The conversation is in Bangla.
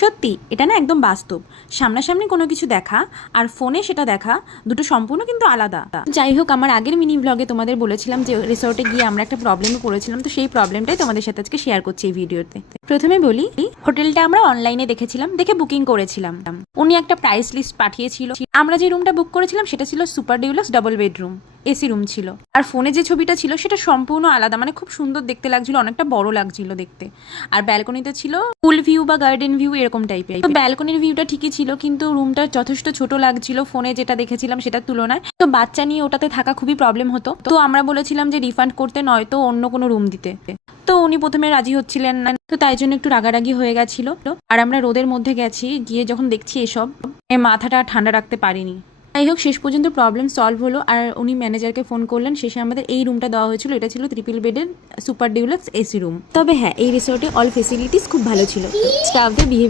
সত্যি এটা না একদম বাস্তব। সামনাসামনি কোনো কিছু দেখা আর ফোনে সেটা দেখা দুটো সম্পূর্ণ কিন্তু আলাদা। যাই হোক, আমার আগের মিনি ব্লগে তোমাদের বলেছিলাম যে রিসোর্টে গিয়ে আমরা একটা প্রবলেমে পড়েছিলাম, তো সেই প্রবলেমটাই তোমাদের সাথে আজকে শেয়ার করছি এই ভিডিওতে। প্রথমে বলি, হোটেলটা আমরা অনলাইনে দেখেছিলাম, দেখে বুকিং করেছিলাম। উনি একটা প্রাইস লিস্ট পাঠিয়েছিল। আমরা যে রুমটা বুক করেছিলাম সেটা ছিল super deluxe double bedroom, AC room ছিল। আর ফোনে যে ছবিটা ছিল সেটা সম্পূর্ণ আলাদা, মানে খুব সুন্দর দেখতে লাগছিল, অনেকটা বড় লাগছিল দেখতে। আর ব্যালকনিতে ছিল পুল ভিউ বা গার্ডেন ভিউ এরকম টাইপের। তো ব্যালকনির ভিউটা ঠিকই ছিল, কিন্তু রুমটা যথেষ্ট ছোট লাগছিল ফোনে যেটা দেখেছিলাম সেটার তুলনায়। তো বাচ্চা নিয়ে ওটাতে থাকা খুবই প্রবলেম হতো। তো আমরা বলেছিলাম যে রিফান্ড করতে, নয়তো অন্য কোনো রুম দিতে। তো উনি প্রথমে রাজি হচ্ছিলেন না, তো তাই জন্য একটু রাগারাগি হয়ে গেছিল। আর আমরা রোদের মধ্যে গেছি, গিয়ে যখন দেখছি এসব, মাথাটা ঠান্ডা রাখতে পারিনি। যাই হোক, শেষ পর্যন্ত প্রবলেম সলভ হলো আর উনি ম্যানেজারকে ফোন করলেন। শেষে আমাদের এই রুমটা দেওয়া হয়েছিল। এটা ছিল ট্রিপল বেডের সুপার ডিউলাক্স এসি রুম। তবে হ্যাঁ, এই রিসোর্টে অল ফেসিলিটিস খুব ভালো ছিল। স্টাফদের বিহেভিয়ার